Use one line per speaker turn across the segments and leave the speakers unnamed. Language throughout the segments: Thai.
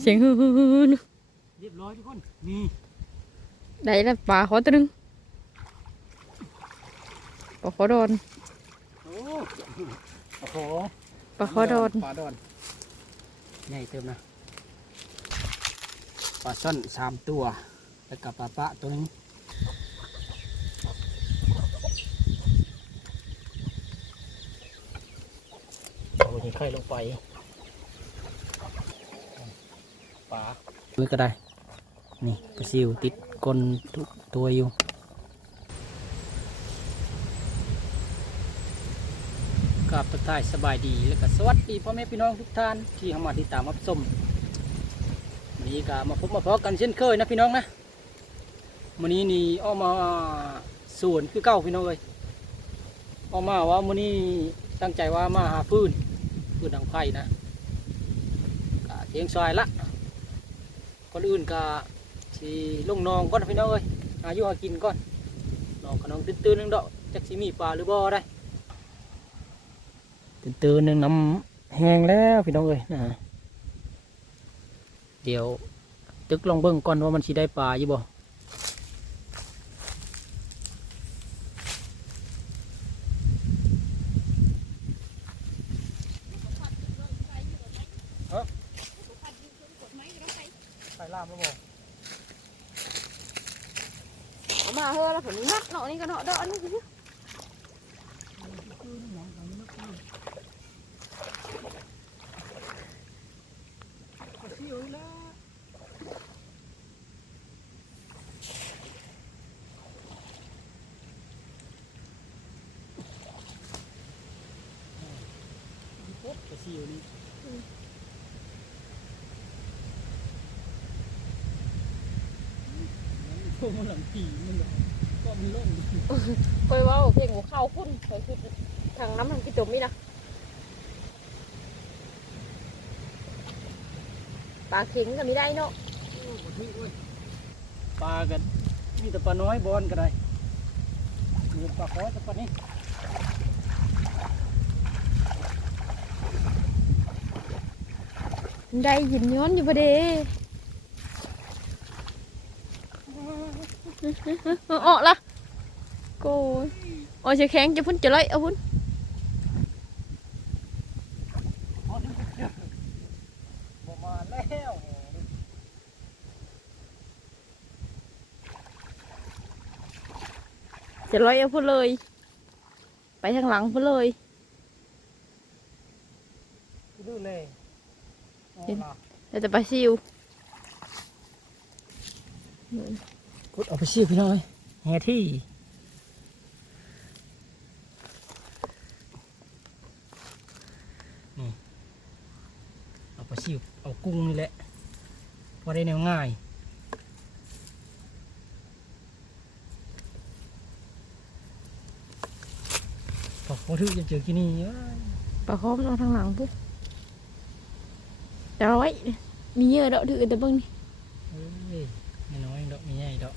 เสียงฮืน
เรียบร้อยทุกคน นี่
ได้แล้วปลาขอตัวหนึงปลาขอโดน
โอ้โอ้โห
ปลาขอโดน
ปลาดอนใหญ่เติมนะ ปลาซ่อนสามตัว แล้วกับปลาปะตัวหนึงเอาหินไข่ลงไป ปลามือก็ได้ นี่ปลาซิวติดก้นทุกตัวอยู่กับทักทายสบายดีแล้วก็สวัสดีพ่อแม่พี่น้องทุกท่านที่เข้ามาติดตามรับชมวันนี้ก็มาพบมาพบกันเช่นเคยนะพี่น้องนะวันนี้นี่ออกมาสวนคือเก้าพี่น้องเลยออกมาว่าวันนี้ตั้งใจว่ามาหาฟืนฟืนดังไฟนะเทียงซอยละ อนอื่นก็สีลงนองก่อนพี่น้องเอ้ยอายุหากินก่อนนองกับน้องตื้นๆนึงดอกจักสีมีปลาหรือบ่อได้ตื่นตื่นหนึ่งน้ำแห้งแล้วพี่น้องเอ้ยนะเดี๋ยวตึกลองเบิ่งก่อนว่ามันสิได้ปลาอยู่บ่ ไปล่ามแล้วบ่
เอามาเฮ้อแล้วผมนี่นักเนาะนี่ก็เนาะเด้ออันนี้คือ
กระซิวนี่ พวกมันหลังปีมันแบบก็มันล่ง
คอยเว่าเพลงหัวเข้าคุ้นคอยคือทางน้ำทางกิจมนี่นะปลาเข็งก็ไม่ได้เนาะ
ปลากันมีแต่ปลาน้อยบอนก็ได้มีปลาคอแต่ปลานี้
ได้ยินย้อนอยู่พอดีเอออกละโกยโอ้ยจะแข็งจะพุ่นจะไล่เอาพุ่น
จะล้ว
จะไล่เอาพุ่นเลย ไปทางหลังพุ่นเลย
ดูเลย
เห็นแต่จะไปซิวุ
ดเอาไปซิ่วพี่น้อยแห่ที่นี่เอาไปซิ่วเอากุ้งนี่แหละพอได้แนวง่ายพอพอถึงจะเจอที่นี่
ปลาคอมเอาทางหลังพุ่นจะไว้มีเยอะเดอกถือแต่เบิ่งนี่
เอ้ยไม่น้อยดอกไม่ใหญ่ดอก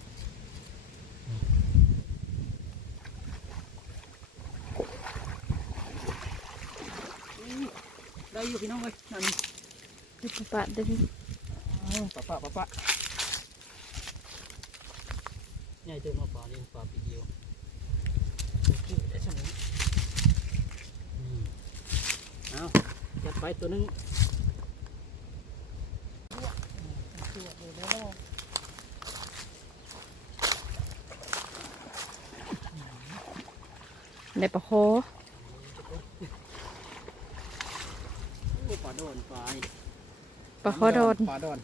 ได้อยู่พี่น้องเลยนั่น
เดี๋ยวปะเดี๋ยวนี้
ปะปะปะปะใหญ่เจอมาปลาเลี้ยงปลาปีเดียวชื่อได้ช่างนี้เอาจัดไปตัวหนึง
ได้ปลาคอ
โอ้ปลาโดนปลา
ปลาคอโดน
ปลาโดน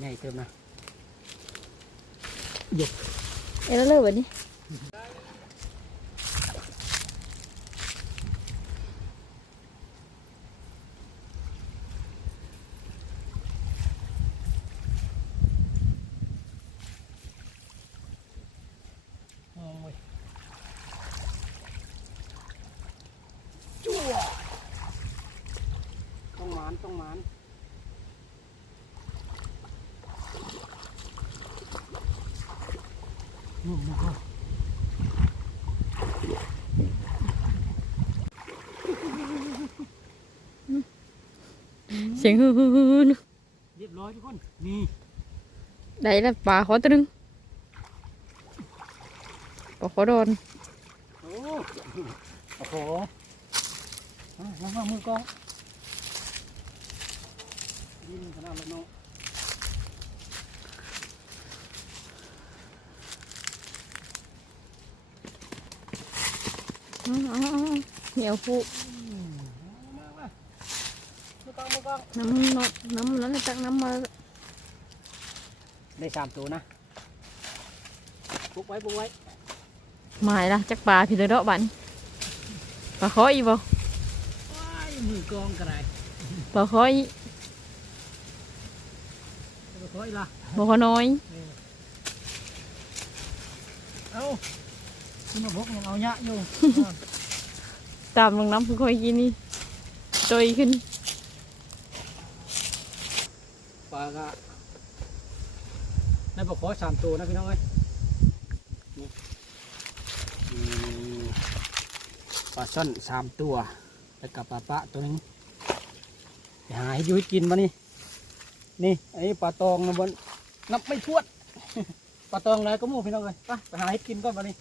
ใหญ่เติมนะ
เอ้ยแล้วเลยวันนี้
โอ้ยจั่วต้องหมานต้องหมานนุ่มนะครับ
เสียงฮืน
ร้อยทุกคน นี่
ได้แล้วปลาขอตัวหนึงปลาขอโดน
โอ้โอ้โหอะน้องมือกองยินขนาดแล้วน้อง
อื้ออื้ออื้อเหนียวผู้
มามา มือกองมือกอง
น้ำน้ำน้ำนั้นตักน้ำมา
ได้สามตัวนะปุกไว้ปุกไว้
หมายละจักปลาพี่เด้อบันป ลา
กองกระไร
ปลาขออี
จะไปขออีกละ
บ่ขอน้อย
เอาคุณมาพกยังเอายะอยู่
ตามลงน้ำคือค่อยกินนี่โตยขึ้น
ปลากะในปลาขอสามตัวนะพี่น้องเอ้ยปลาซ่อนสามตัว แล้วกับปลาปะตัวนึงไปหาให้อยูให้กินมานี่ นี่ไอ้ปลาตองนะบนนับไม่ถ้วนปลาตองอะไรก็มู่พี่น้องเลยไปไปหาให้กินก่อนมานี่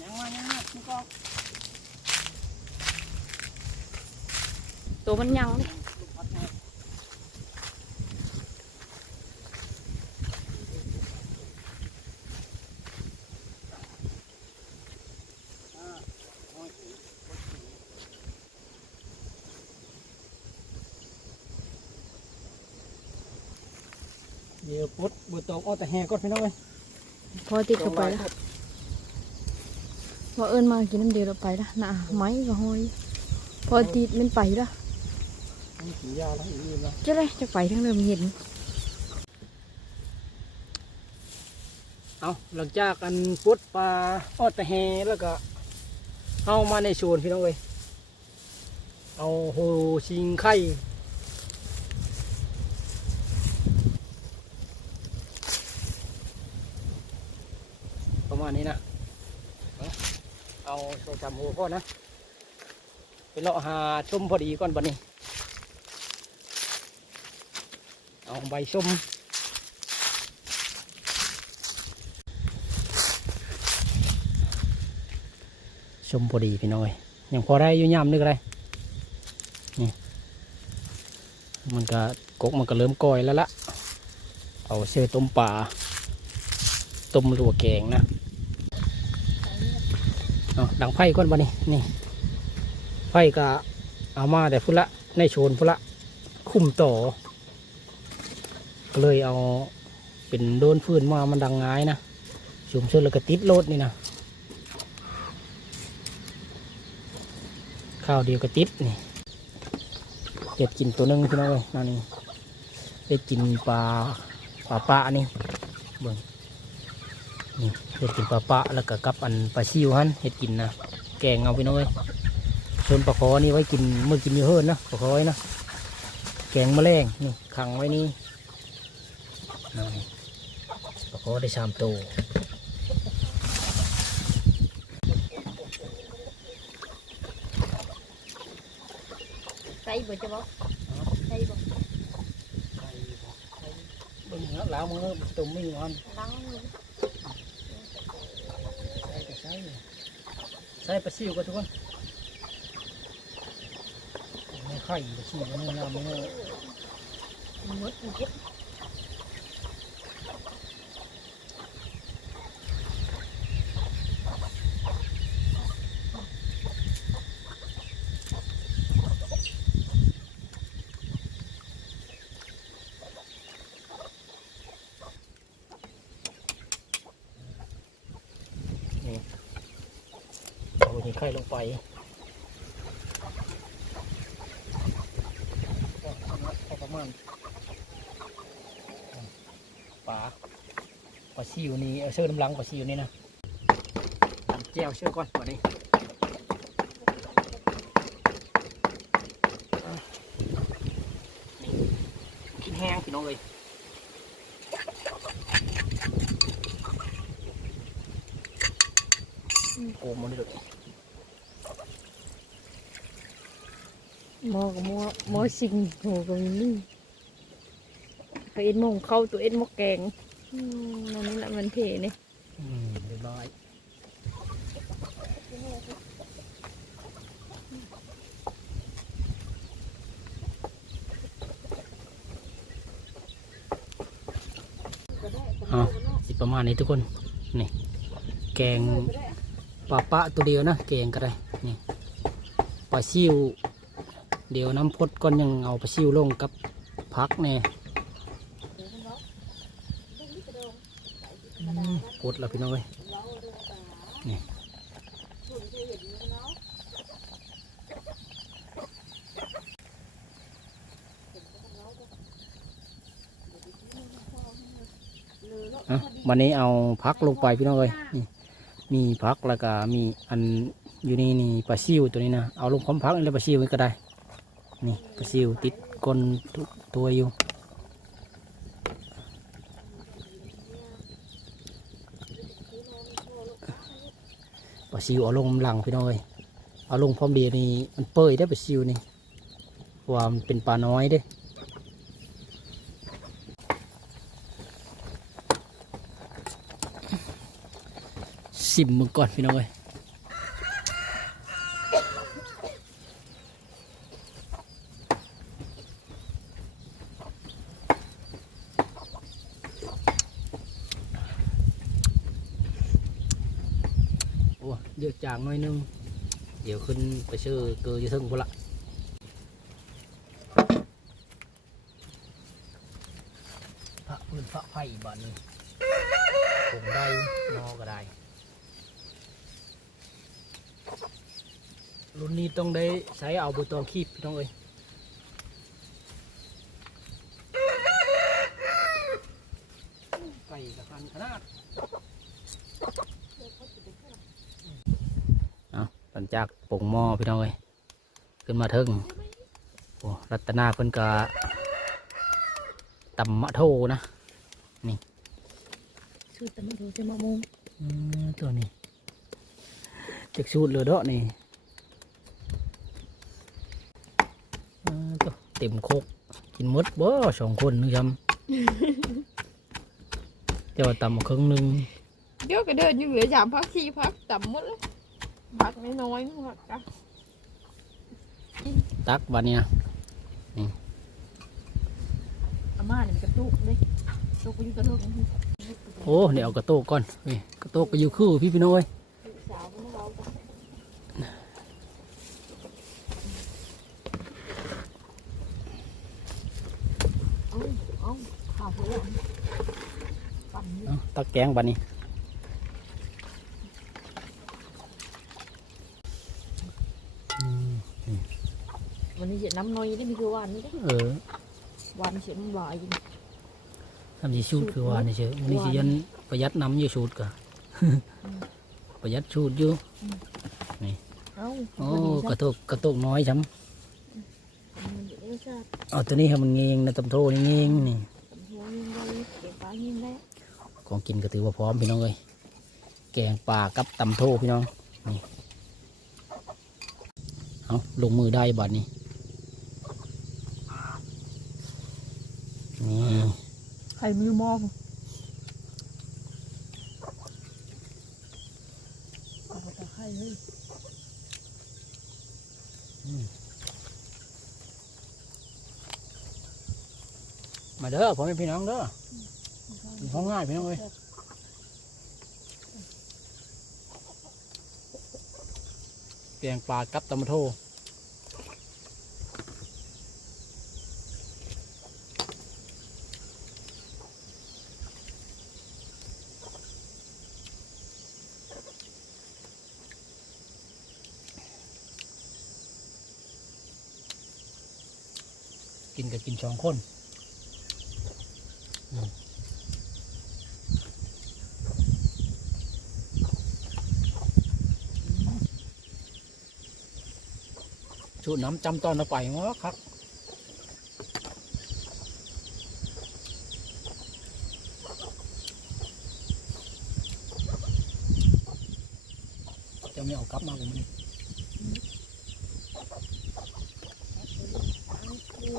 ยังมายังมาพี่กอง
ตัวมันยังเลย
ลูกพัดมาอ่าโอ้ยเดี๋ยวปุ๊ดบุตรเอาแต่แห่ก่อนพี่น้องเลย
พ อติดเข้าไปแล้วว่าเอิญมากินน้ำเดียวเราไปละน่ะไม้ก็ห้อยพอติดมันไปละ
มีสียาแล้วอีกนิดแล้ว
จะเลยจะไปทั้งเริ่มเห็น
เอาหลังจากอันปุ๊ดปลาออดแต่แห่แล้วก็เอามาในโซนพี่น้องเลยเอาโหชิงไข่ประมาณนี้นะ เอาเอาโซจำหัวก่อนะไปเลาะหาชมพอดีก่อนบัดนี้ เอาใบส้มชมพอดีพี่น้อยยังพอได้อยู่ยามนึกอะไรนี่มันก็กกมันก็เริ่มก่อยแล้วละเอาเสื้อต้มปลาต้มลัวแกงนะ เอาดังไผ่ก่อนบัดนี้นี่ไผ่ก็เอามาแต่พุ่ละในโชนพุ่ละคุ้มต่อเลยเอาเป็นโดนฟืนมามันดังง่ายนะชุมชนแล้วก็ติดโลดนี่นะข้าวเดียวก็ติดนี่เห็ดกินตัวหนึงพี่น้องเลยนั่นนี่เห็ดกินปลาปลาปะนี่เบิ่งนี่ เห็ดกินปลาปะแล้วก็กับอันปลาซิวฮันเห็ดกินนะแกงเอาพี่น้องเลยส่วนปลาคอนี่ไว้กินเมื่อกินอยู่เฮิรนนะปลาคอยนะแกงแมลงนี่ขังไว้นี่นั่นปลาคอได้สามตัว
ใส่บ่จะบอกใส่บ่
เบิ่งแล้วล้างมือตุ่มไม่งอน
ล้าง
ใส่ก็ ใส่ใส่ปลาซิวก็ทุกคนไม่ไข่ปลาซิวมันงามเนื้อ
หมด เก็บ
เอาหินไข่ลงไปพอประมาณปลาปลาซิวนี่เอาเชือกน้ำลังปลาซิวนี่นะตำแก้วเชือกก่อนวันนี้ กินแห้งพี่น้องเลยโอ้มันเลย
ห มอกับหมอหมอสิงโหกับนี่เขาเอ็นมงเข้าตัวเอ็นหมกแกงอืมนั่นนี่แหละมันเทนี่
อืมเรียบร้อยเอาสิประมาณนี้ทุกคนนี่แกงปลาปะตัวเดียวนะแกงก็ได้นี่ปลาซิว เดี๋ยวน้ำพดก่อนยังเอาปลาซิวลงกับพักแน่อืมพดแล้วพี่น้องเอ้ยนี่วันนี้เอาพักลงไปพี่น้องเลยมีพักแล้วก็มีอันอยู่นี่นี่ปลาซิวตัวนี้นะเอาลงพร้อมพักนี่แล้วปลาซิวนี่ก็ได้ นี่ปลาซิวติดก้นทุกตัวอยู่ปลาซิวเอาลงหลังพี่น้อยเอาลงพร้อมเดียนี่มันเปื่อยได้ปลาซิวนี่ว่ามันเป็นปลาน้อยเด้สิมมึงก่อนพี่น้องเอ้ยโอ้เยอะจางหน่อยนึง เดี๋ยวขึ้นไปชื่อเกลือจะถึงพุ่นละพระพื้นพระไผ่บ้านนี้คงได้นอก็ได้รุ่นนี้ต้องได้ใช้เอาใบตองคีบพี่น้องเอ้ยไก่กระพันขนาด หลังจากปรุงหม้อพี่น้องเอ้ยขึ้นมาถึงโอ้รัตนาเพิ่นก็ตำมะโทนะ
สูตรตะมันโถจะมะม่วง
อืมตัวนี้จักสูตรเลยเดาะนี่อ่าตัวเต็มโคกกินหมดบ่สองคนนึกจำเจ้าตำมาครึ่งหนึ่ง
เดี๋ยวก็เดินอยู่เหลือสามพักสี่พักต่ำหมดเลย พักน้อยๆนึงพักจ้ะ
ตักบานนี้นะ
อาม่าเนี่ยมันกระตุกเลยตุกไปอยู่กระตุกนี่
โอ้เดี๋ยวเอากระโตกก่อนเฮ้ยกระโตกก็อยู่คือพี่พี่น้อย
สาวมันเราจ้ะเอาเอาข้าวเพื่อนปั่นนี่
เอาตักแกงบานนี้อืม
วันนี้เสียน้ำน้อยได้มีคือหวานนี่ได้
เออ
หวานเสียน้ำลายอยู่
ทำสีชูดคือว่านี่เชื่อวันนี้สิยันประหยัดน้ำอยู่ชูดกะประหยัดชูดอยู่
เอ้า
โอ้
วันนี้
กระโตกกระโตกน้อยจ้
มันเดี๋ยวจะำ
เอาตัวนี้ให้มันเงงนะตำโทนี่เงงนี่
หัวยิงได้เก็บปลายิงได้
ของกินก็ถือว่าพร้อมพี่น้องเลยแกงปลากับตำโทพี่น้องนี่เอาลงมือได้บัดนี้ นี่
ไข่มือมองเอาตะไคร้เฮ้ย
มาเด้อพ่อแม่พี่น้องเด้อกินของง่ายพี่น้องเลยแกงปลากับตำโท นกับกินสองคนชูน้ำจำตอนเราไปงอครับจะไม่เอากลับมาผมนี่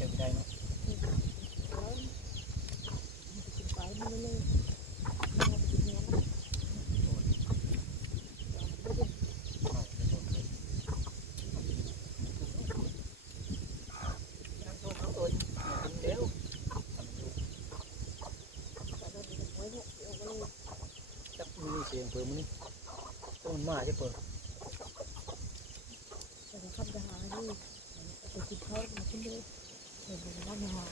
จะไม่ได้เนาะ
ไปมันเลย
จับมี เปิดมันนี่ต้นมาจะเปิด
แต่คำจะหาอยู่ไปกินข้าวมาขึ้นเลยเห็นมันว่ามาหา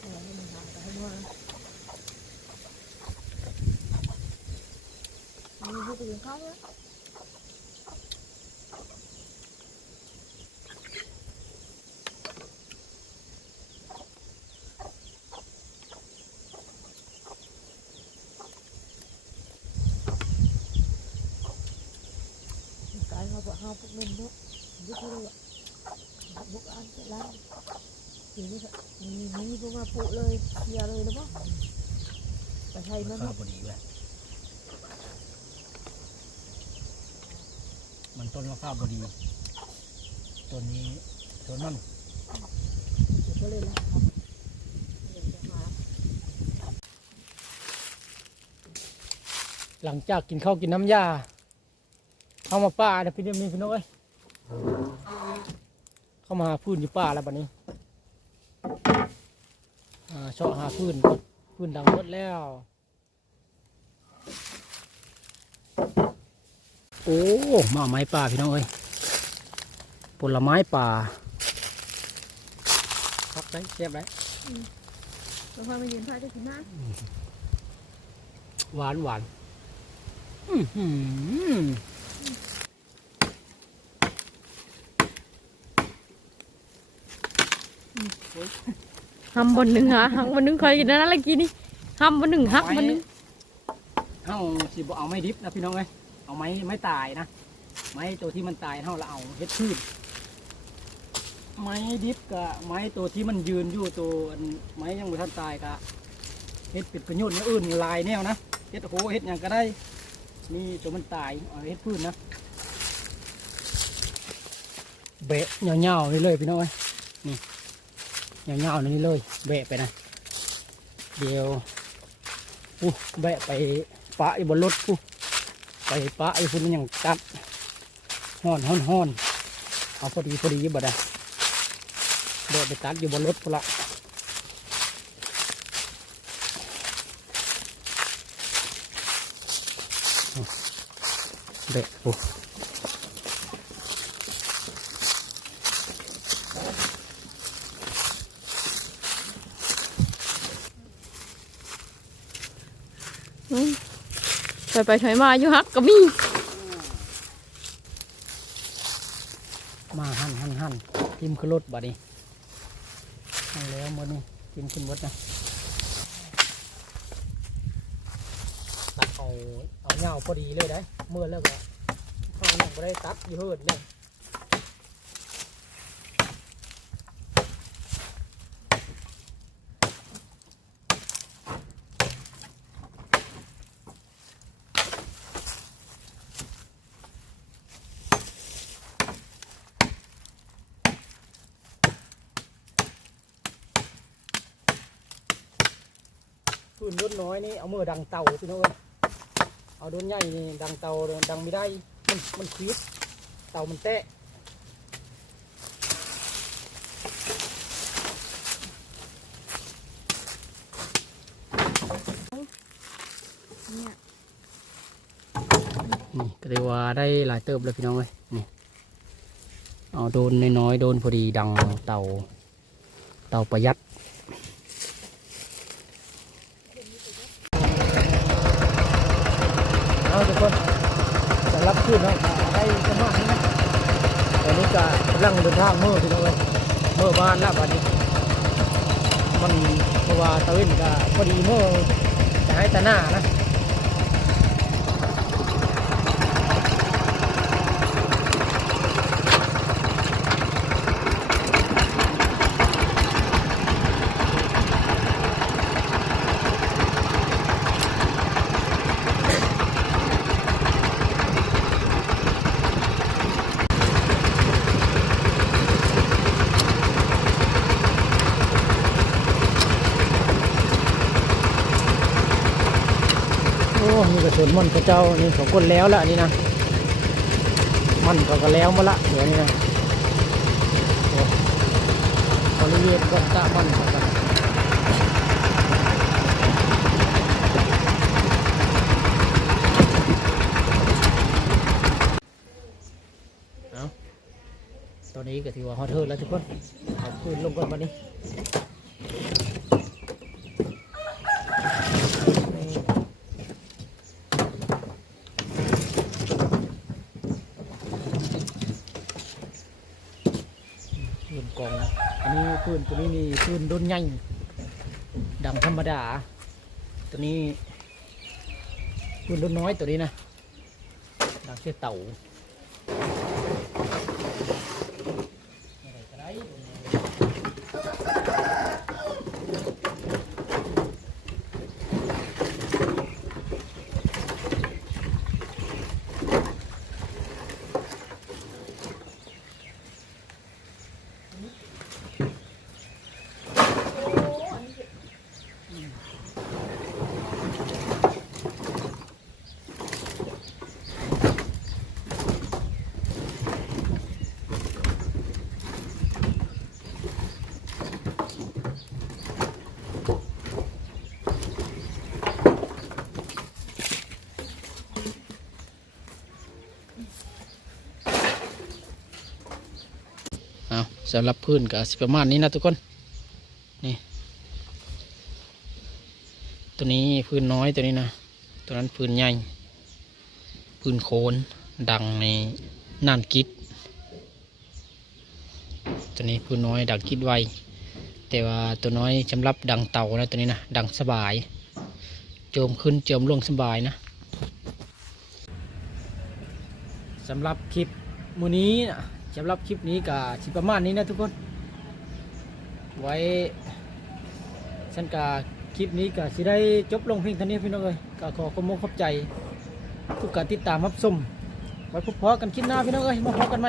เออมันหาไปให้มามีให้ไปกินข้าวแล้ว mình nghĩ vô mà phụ lời chia lời đúng không phải thầy nó
ข้าวบดีเลยมันต้นมะพร้าวบดีต้นนี้ต้นมัน
chỉ có lên là học để cho họ
หลังจากกินข้าวกินน้ำยาเข้ามาป่าเดี๋ยวพี่เดียวมีพี่น้อยเข้ามาหาพื้นอยู่ป่าแล้วบัดนี้อ่า เชาะหาพื้นพื้นดังหมดแล้ว โอ้มาไม้ป่าพี่น้องเอ้ยผลไม้ป่าพักได้เสียบได้
rồi hoa mình nhìn thấy cái gì má
หวานหวานอื้อ หือ
hầm bần đừng hả hầm bần đừng khơi gì đó là gì đi hầm bần đừng hấp bần đừng
เฮาสิบ่เอาไม้ดิบนะพี่น้องเอ้ยเอาไม้ไม้ตายนะไม้ตัวที่มันตายเฮาละเอาเฮ็ดพืชไม้ดิบกับไม้ตัวที่มันยืนอยู่ตัวอันไม้ยังบ่ทันตายกะเฮ็ดเป็นประโยชน์อย่างอื่นหลายแนวนะเฮ็ดโหเฮ็ดหยังก็ได้ มีตัวมันตายเอาเฮ็ดพืชนะเบะยาวๆนี่เลยพี่น้องเอ้ยนี่ ยาวๆนี่เลยเบะไปนะเดี๋ยวอู้แบะไปปะอยู่บนรถกูไปปะอยู่พุ่นมันยังกัดห้อนห้อนห้อนเอาพอดีพอดีบ่ได้แบะไปตัดอยู่บนรถพุ่นละแบะโอ้
ถอยไปถอย
มา
อยู่ฮักก็มี
มาหั่นหั่นหั่นทิมขึ้นรถบ่ดนี้หันแล้วหมดนี่ทิมขึ้นรถนะตัดเอาเอาเงาพอดีเลยได้เมื่อแล้วก็เอายังไปได้ตัดอยู่เฮิดเลยพื้นรถ น้อยนี่เอามือดังเตาพี่น้องเอ้ยเอาโดนใหญ่นี่ดังเตาดังไม่ได้มันมันคีดเตามันแตะ
เนี่ย
นี่ก็เรียกว่าได้หลายเติบเลยพี่น้องเอ้ยนี่เอาโดนน้อยๆโดนพอดีดังเตาเตาประหยัด เอาทุกคนจะรับขึ้นเนาะได้สมัครนะตอนนี้ก็กำ ลังเดินทางเมื่อพี่น้องเลยเมื่อบ้านแล้ววันนี้มันเพราะว่าตะเวนก็พอดีเมื่อจะให้ตาหน้านะ มันกระเจ้านี่เขาก้นแล้วละนี่นะ มันเขาก็แล้วมาละเดี๋ยวนี้นะโอ้เขาเรียกก็ตะมันเขาก็เอาตอนนี้ก็ถือว่าฮอตเทิร์แล้วทุกคนเอาปืนลงก่อนวันนี้ ปืนกองนะอันนี้ปืนตัวนี้นี่ปืน รุ่นใหญ่ดังธรรมดา ตัวนี้ปืนรุ่นน้อยตัวนี้นะดังเชื่อเต่า สำหรับพื้นก็สิประมาณนี้นะทุกคนนี่ตัวนี้พื้นน้อยตัวนี้นะตัวนั้นพื้นใหญ่พื้นโคนดังในน่านกิดตัวนี้พื้นน้อยดังกิดไวแต่ว่าตัวน้อยสำหรับดังเต่านะตัวนี้นะดังสบายโจมขึ้นโจมลงสบายนะสำหรับคลิปมือนี้ สำหรับคลิปนี้ก็สิประมาณนี้นะทุกคน ไว้ฉันกาคลิปนี้ก็สิได้จบลงเพียงเท่านี้พี่น้องเลยก็ขอขอบคุณขอบใจ ทุกการติดตามรับชมไว้พบพอกันคลิปหน้าพี่น้องเอ้ยมาพบกันไหม